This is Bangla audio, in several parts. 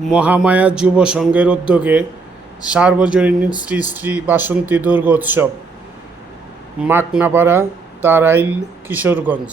মহামায়া যুব সংঘের উদ্যোগে সার্বজনীন শ্রী শ্রী বাসন্তী দুর্গোৎসব মাকনাপাড়া তারাইল কিশোরগঞ্জ।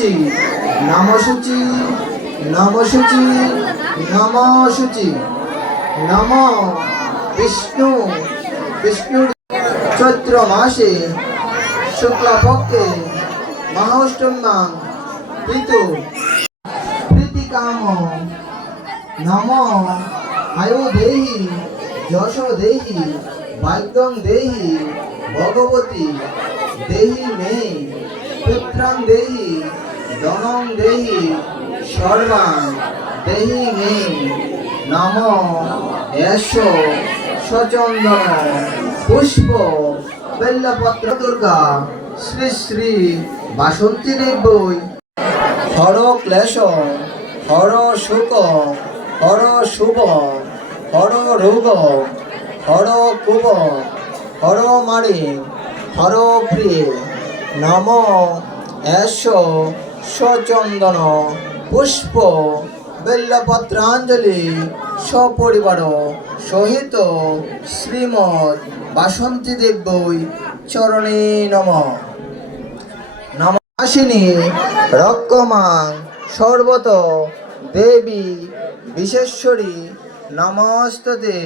সূচি নাম সূচি নাম নাম বিষ্ণু বিষ্ণু চৈত্র মাসে শুক্লপক্ষে মহাষ্টম্যাং পিতু প্রীতিকাম নম আয়ু দেহি যশ দেহি ভাগ্যং দেহি ভগবতী দেহি মে পুত্রং দেহি ধনং দেহি সর্বাং দেহি মে নম এস সচন্দন পুষ্প বেল্লপত্র দুর্গা, শ্রী শ্রী বাসন্তী দেবী হর ক্লেশ, হর শোক হর শুভ, হর রোগ, হর কুব, হর মারি হর প্রিয়। নম এস সচন্দন, পুষ্প, বেল্লপত্রাঞ্জলি, সপরিবার সহিত শ্রীমৎ বাসন্তী দেবী চরণে নম। নমাসিনী রক্ষমাং সর্বত দেবী বিশেশ্বরী নমস্ততে।